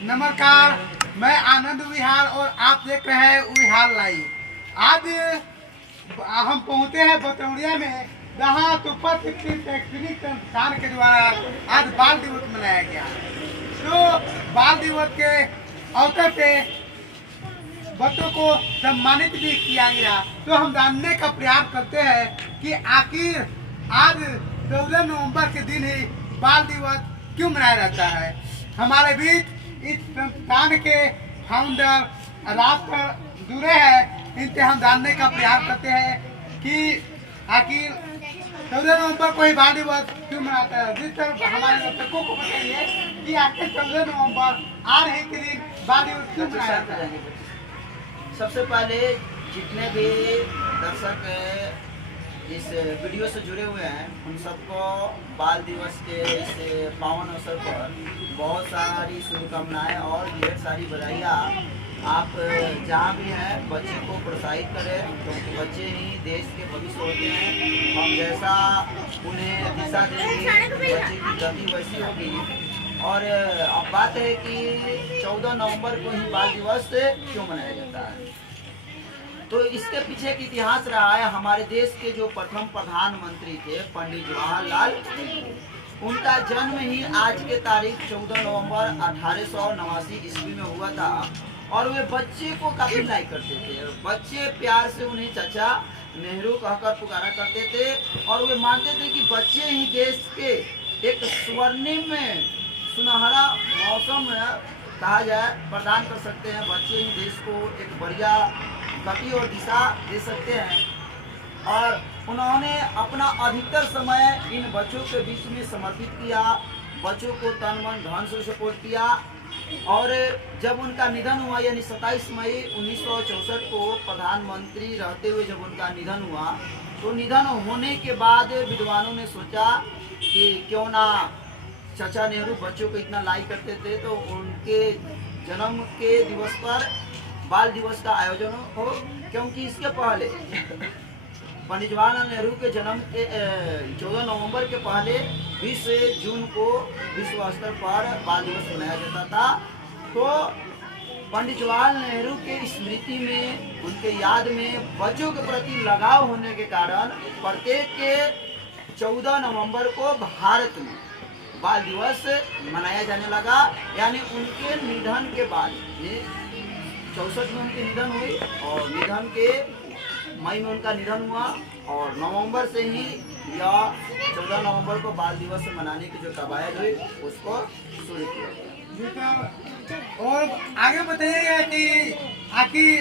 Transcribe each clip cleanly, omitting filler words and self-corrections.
नमस्कार, मैं आनंद विहार और आप देख रहे हैं विहार लाइव। आज हम पहुंचे हैं बतौड़िया में, जहां तुपत शैक्षणिक संस्थान के द्वारा आज बाल दिवस मनाया गया। तो बाल दिवस के अवसर पे बच्चों को सम्मानित भी किया गया। तो हम जानने का प्रयास करते हैं कि आखिर आज 14 नवंबर के दिन ही बाल दिवस क्यों मनाया जाता है। हमारे बीच इस संस्थान के फाउंडर राष्ट्र जुड़े हैं, इनसे हम जानने का प्रयास करते हैं कि आखिर 14 नवंबर को ही बाल दिवस क्यों मनाता है। जिस तरह हमारे दर्शकों को बताइए कि आखिर 14 नवंबर आज ही के दिन बाल दिवस क्यों मनाया जाता है। सबसे पहले जितने भी दर्शक इस वीडियो से जुड़े हुए हैं उन सबको बाल दिवस के इस पावन अवसर पर बहुत सारी शुभकामनाएं और ढेर सारी बधाइयाँ। आप जहाँ भी हैं बच्चे को प्रोत्साहित करें, क्योंकि बच्चे ही देश के भविष्य होते हैं। हम जैसा उन्हें दिशा देंगे बच्चे की गति वैसी होगी। और अब बात है कि 14 नवंबर को ही बाल दिवस क्यों मनाया जाता है, तो इसके पीछे एक इतिहास रहा है। हमारे देश के जो प्रथम प्रधानमंत्री थे पंडित जवाहरलाल नेहरू, उनका जन्म ही आज के तारीख 14 नवंबर 1889 ईस्वी में हुआ था। और वे बच्चे को काफी लाइक करते थे। बच्चे प्यार से उन्हें चाचा नेहरू कहकर पुकारा करते थे और वे मानते थे कि बच्चे ही देश के एक स्वर्णिम सुनहरा मौसम कहा जाए प्रदान कर सकते हैं। बच्चे ही देश को एक बढ़िया गति और दिशा दे सकते हैं। और उन्होंने अपना अधिकतर समय इन बच्चों के बीच में समर्पित किया, बच्चों को तन मन धन से सपोर्ट किया। और जब उनका निधन हुआ यानी 27 मई 1964 को प्रधानमंत्री रहते हुए जब उनका निधन हुआ, तो निधन होने के बाद विद्वानों ने सोचा कि क्यों ना चाचा नेहरू बच्चों को इतना लाइक करते थे तो उनके जन्म के दिवस पर बाल दिवस का आयोजन हो। क्योंकि इसके पहले पंडित जवाहरलाल नेहरू के जन्म के 14 नवंबर के पहले 20 जून को विश्व स्तर पर बाल दिवस मनाया जाता था। तो पंडित जवाहरलाल नेहरू के स्मृति में, उनके याद में बच्चों के प्रति लगाव होने के कारण प्रत्येक के 14 नवंबर को भारत में बाल दिवस मनाया जाने लगा। यानी उनके निधन के बाद 64 में उनकी निधन हुई और निधन के मई में उनका निधन हुआ और नवंबर से ही या 14 नवंबर को बाल दिवस मनाने की जो कवायद हुई उसको शुरू किया। और आगे बताइएगा कि आखिर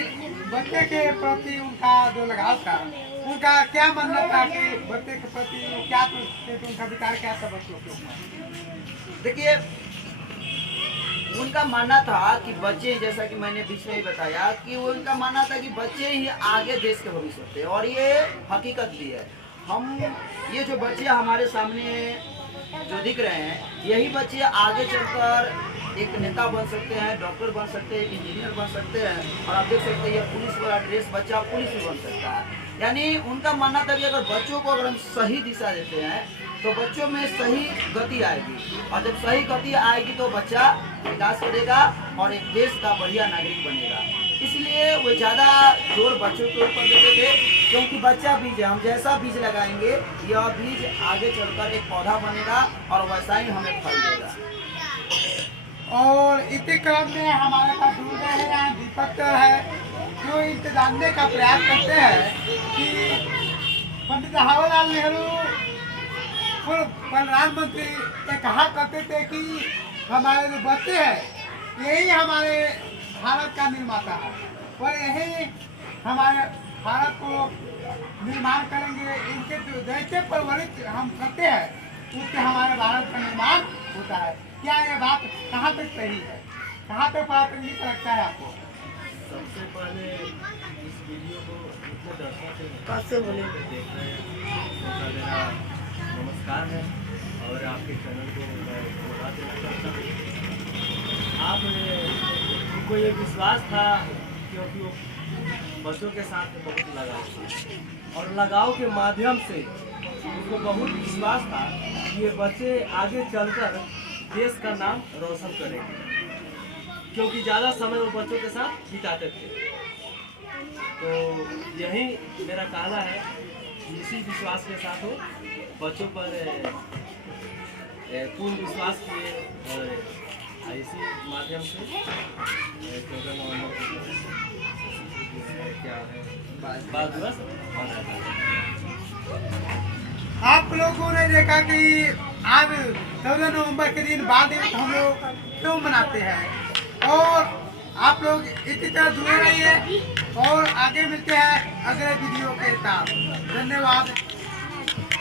बच्चे के प्रति उनका जो लगाव था, उनका क्या मानना था कि बच्चे के प्रति क्या उनका विचार क्या था बच्चों के ऊपर। देखिए, उनका मानना था कि बच्चे, जैसा कि मैंने बीच में ही बताया कि उनका मानना था कि बच्चे ही आगे देश के भविष्य होते हैं। और ये हकीकत भी है। हम ये जो बच्चे हमारे सामने जो दिख रहे हैं, यही बच्चे आगे चलकर एक नेता बन सकते हैं, डॉक्टर बन सकते हैं, इंजीनियर बन सकते हैं। और आप देख सकते हैं ये पुलिस वाला ड्रेस बच्चा पुलिस भी बन सकता है। यानी उनका मानना था कि अगर बच्चों को अगर हम सही दिशा देते हैं तो बच्चों में सही गति आएगी। और जब सही गति आएगी तो बच्चा विकास करेगा और एक देश का बढ़िया नागरिक बनेगा। इसलिए वो ज़्यादा जोर बच्चों के ऊपर देते थे, क्योंकि बच्चा बीज है, हम जैसा बीज लगाएंगे यह बीज आगे चलकर एक पौधा बनेगा और वैसा ही हमें फल देगा। और इसी क्रम में हमारे पास जुड़ गए हैं यहाँ दीपक सर है, जो इनसे जानने का प्रयास करते हैं कि पंडित जवाहरलाल नेहरू पूर्व प्रधानमंत्री ये कहा करते थे कि हमारे जो बच्चे हैं यही हमारे भारत का निर्माता है और यही हमारे भारत को निर्माण करेंगे। इनके जो जैसे परवरिश हम करते हैं उससे हमारे भारत का निर्माण होता है। क्या ये बात कहाँ तक सही है, कहाँ तक प्रासंगिक लगता है आपको। सबसे पहले इस वीडियो को इतने दर्शकों से देख रहे हैं, नमस्कार है। और आपके चैनल को मैं बता देना चाहता हूँ, आपको ये विश्वास था क्योंकि वो बच्चों के साथ बहुत लगाव था और लगाव के माध्यम से उनको बहुत विश्वास था कि ये बच्चे आगे चलकर देश का नाम रोशन करेंगे। क्योंकि ज़्यादा समय वो बच्चों के साथ बिताते थे। तो यही मेरा कहना है, इसी विश्वास के साथ हो बच्चों पर पूर्ण विश्वास किए और इसी माध्यम से 14 नवंबर को क्या है बाल दिवस मनाया जाता है। आप लोगों ने देखा कि आज 14 नवंबर के दिन बाल दिवस हम लोग क्यों मनाते हैं, और आप लोग इसी तरह जुड़े रहिए और आगे मिलते हैं अगले वीडियो के साथ। धन्यवाद।